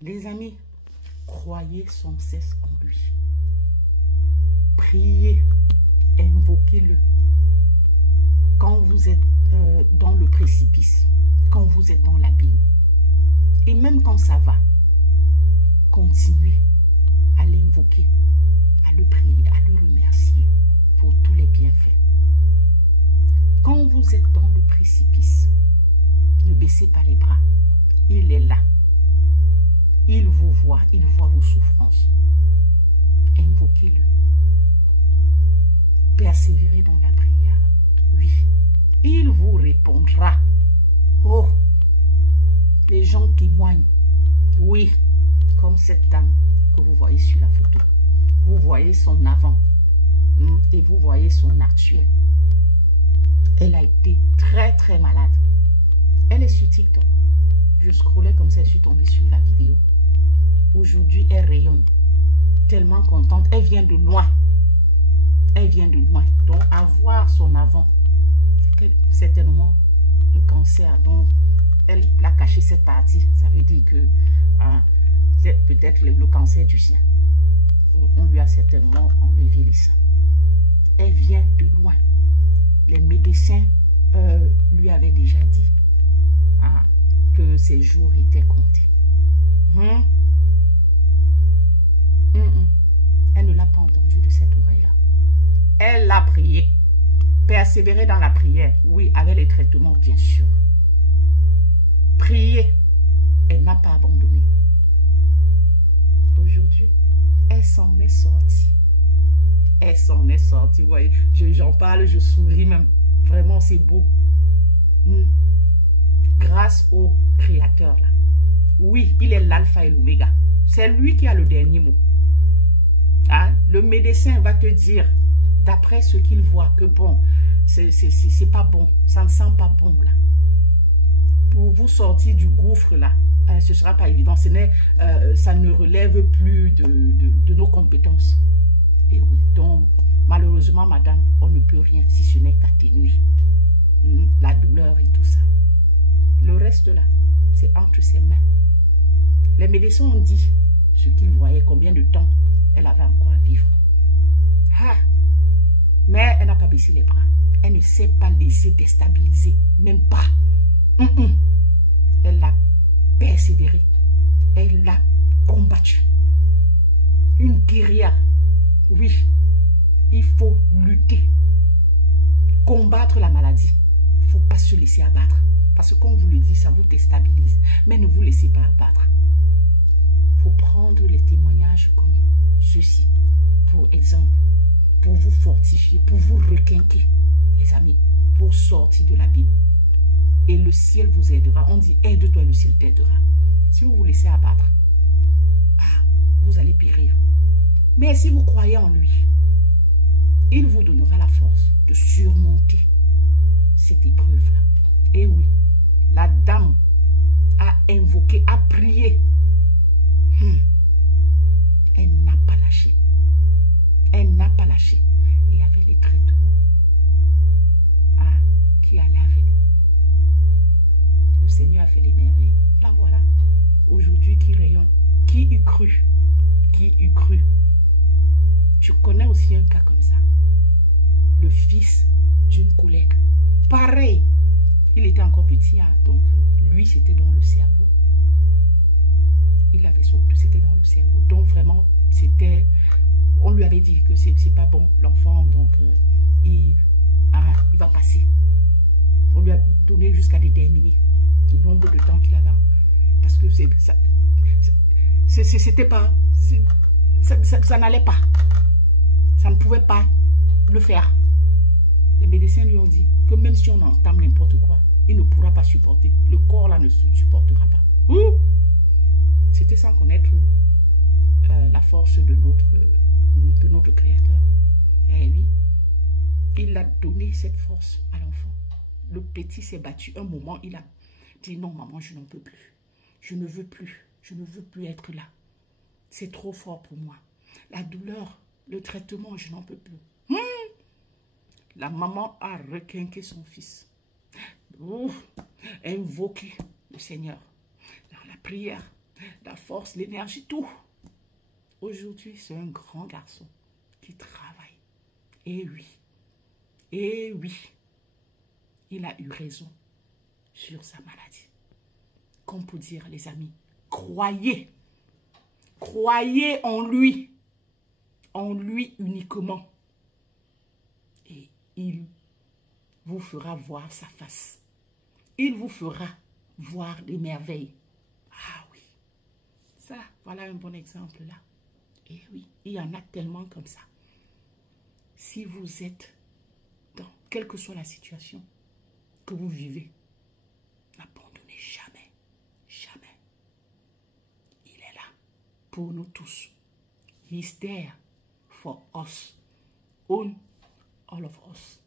Les amis, croyez sans cesse en lui. Priez, invoquez-le. Quand vous êtes dans le précipice, quand vous êtes dans l'abîme, et même quand ça va, continuez à l'invoquer, à le prier, à le remercier pour tous les bienfaits. Quand vous êtes dans le précipice, ne baissez pas les bras. Il est là. Il vous voit, il voit vos souffrances. Invoquez-le. Persévérez dans la prière. Oui, il vous répondra. Oh, les gens témoignent. Oui, comme cette dame que vous voyez sur la photo. Vous voyez son avant et vous voyez son actuel. Elle a été très très malade. Elle est sur TikTok. Je scrollais comme ça, je suis tombée sur la vidéo. Aujourd'hui, elle rayonne. Tellement contente. Elle vient de loin. Elle vient de loin. Donc, avoir son avant, c'est certainement le cancer. Donc, elle a caché cette partie. Ça veut dire que c'est peut-être le cancer du sien. On lui a certainement enlevé les seins. Elle vient de loin. Les médecins lui avaient déjà dit que ses jours étaient comptés. Elle ne l'a pas entendu de cette oreille-là. Elle a prié. Persévérer dans la prière. Oui, avec les traitements, bien sûr. Prier. Elle n'a pas abandonné. Aujourd'hui, elle s'en est sortie. Elle s'en est sortie. Vous voyez, j'en parle, je souris même. Vraiment, c'est beau. Grâce au Créateur, là. Oui, il est l'alpha et l'oméga. C'est lui qui a le dernier mot. Le médecin va te dire, d'après ce qu'il voit, que bon, c'est pas bon. Ça ne sent pas bon, là. Pour vous sortir du gouffre, là, ce ne sera pas évident. Ça ne relève plus de nos compétences. Et oui, donc, malheureusement, madame, on ne peut rien si ce n'est qu'atténuer la douleur et tout ça. Le reste, là, c'est entre ses mains. Les médecins ont dit ce qu'ils voyaient, combien de temps elle avait encore à vivre. Mais elle n'a pas baissé les bras. Elle ne s'est pas laissée déstabiliser, même pas. Elle a persévéré. Elle l'a combattu. Une guerrière. Oui, il faut lutter. Combattre la maladie. Il ne faut pas se laisser abattre. Parce que comme vous le dites, ça vous déstabilise. Mais ne vous laissez pas abattre. Il faut prendre les témoignages comme ceci. Pour exemple, pour vous fortifier, pour vous requinquer, les amis, pour sortir de la Bible. Et le ciel vous aidera. On dit, aide-toi, le ciel t'aidera. Si vous vous laissez abattre, vous allez périr. Mais si vous croyez en lui, il vous donnera la force de surmonter cette épreuve-là. Et oui, la dame a invoqué, a prié. Elle n'a pas lâché. Elle n'a pas lâché. Et avec les traitements qui allaient avec, le Seigneur a fait les merveilles. La voilà. Aujourd'hui, qui rayonne. Qui eût cru? Qui eût cru? Je connais aussi un cas comme ça. Le fils d'une collègue. Pareil. Il était encore petit, donc lui, c'était dans le cerveau. Il avait son tout, c'était dans le cerveau. Donc vraiment, c'était... On lui avait dit que c'est pas bon, l'enfant, donc il va passer. On lui a donné jusqu'à déterminer le nombre de temps qu'il avait. Parce que c'était pas... Ça n'allait pas. Ça ne pouvait pas le faire. Les médecins lui ont dit que même si on entame n'importe quoi, il ne pourra pas supporter. Le corps là ne supportera pas. C'était sans connaître la force de notre Créateur. Et oui, il a donné cette force à l'enfant. Le petit s'est battu. Un moment, il a dit non maman, je n'en peux plus. Je ne veux plus. Je ne veux plus être là. C'est trop fort pour moi. La douleur, le traitement, je n'en peux plus. La maman a requinqué son fils. Invoqué le Seigneur dans la prière. la force, l'énergie, tout. Aujourd'hui, c'est un grand garçon qui travaille. Et oui, il a eu raison sur sa maladie. Comme pour dire, les amis, croyez en lui uniquement. Et il vous fera voir sa face. Il vous fera voir des merveilles. Ah oui, ça, voilà un bon exemple là. Et oui, il y en a tellement comme ça. Si vous êtes dans quelle que soit la situation que vous vivez, n'abandonnez jamais, jamais. Il est là pour nous tous. He's there for us, all of us.